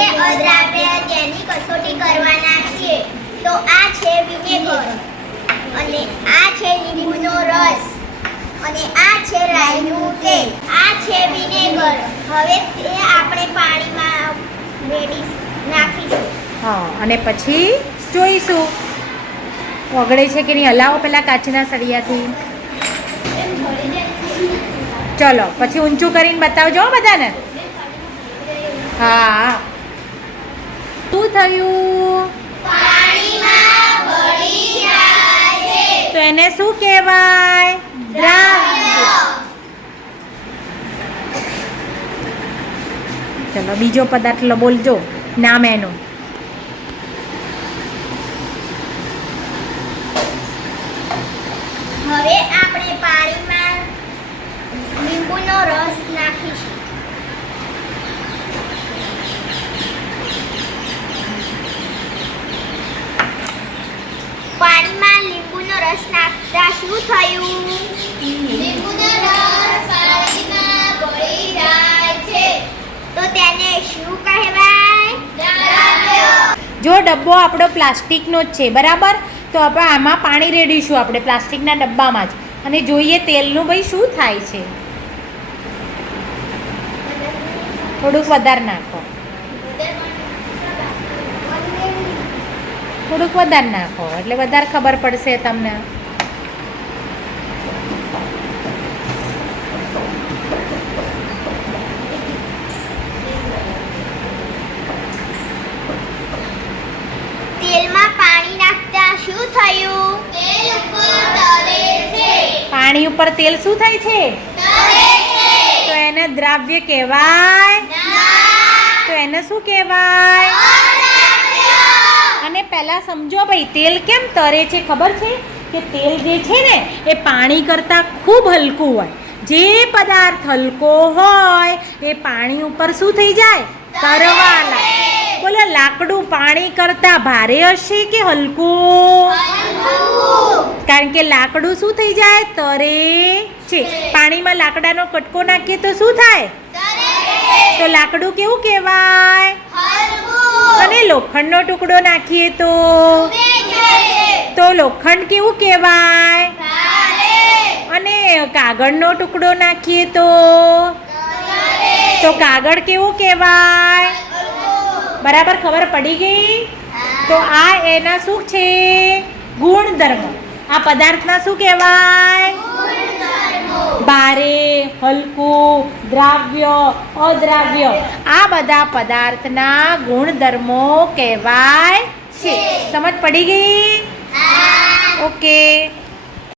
કે અદ્રાવ્ય જેની કસોટી કરવાના છે તો આ છે વિનેગર. અને આ છે લીંબુનો રસ. અને આ છે રાઈનું તેલ. આ છે વિનેગર. હવે તે આપણે પાણીમાં રેડી નાખીશું. હા, અને પછી જોઈશું. ઓગળે છે કે નહીં? હલાવો પેલા કાચના સળિયાથી. ચલો, પછી ઊંચું કરીને બતાવજો બધાને. હા. શું થયું? તો એને શું કહેવાય? ચલો બીજો પદાર્થ બોલજો. નામ એનું હવે આપણે પાણીમાં લીંબુનો રસ નાખીશું પાણીમાં લીંબુનો શું થયું જો ડબ્બો આપણો પ્લાસ્ટિકનો જ છે, બરાબર? તો આપણે આમાં પાણી રેડીશું આપણે પ્લાસ્ટિકના ડબ્બામાં જ. અને જોઈએ તેલનું ભાઈ શું થાય છે. થોડુંક વધારે નાખો. થોડુંક વધારે નાખો, એટલે વધારે ખબર પડશે તમને તેલમાં પાણી નાખતા શું થયું તેલ ઉપર તરે છે પાણી ઉપર તેલ શું થાય છે? તો એને દ્રાવ્ય કહેવાય. તો એને શું કહેવાય? અને પહેલા સમજો ભાઈ, તેલ કેમ તરે છે? ખબર છે? કે તેલ જે છે ને, એ પાણી કરતાં ખૂબ હલકું હોય. જે પદાર્થ હલકો હોય, એ પાણી ઉપર શું થઈ જાય? તરવા લાગે. બોલો, લાકડું પાણી કરતાં ભારે હશે કે હલકું? કારણ કે લાકડું શું થઈ જાય? તરે છે. પાણીમાં લાકડાનો કટકો નાખીએ તો શું થાય? તો લાકડું કેવું કહેવાય? અને લોખંડનો ટુકડો નાખીએ તો? તો લોખંડ કેવું કહેવાય? અને કાગળનો ટુકડો નાખીએ તો? તો કાગળ કેવું કહેવાય? બરાબર ખબર પડી ગઈ? તો આ એના શું છે? ગુણધર્મ. આ પદાર્થના શું કહેવાય? ભારે હલકું દ્રાવ્ય અદ્રાવ્ય. આ બધા પદાર્થના ગુણધર્મો કહેવાય છે. સમજ પડી ગઈ? ઓકે.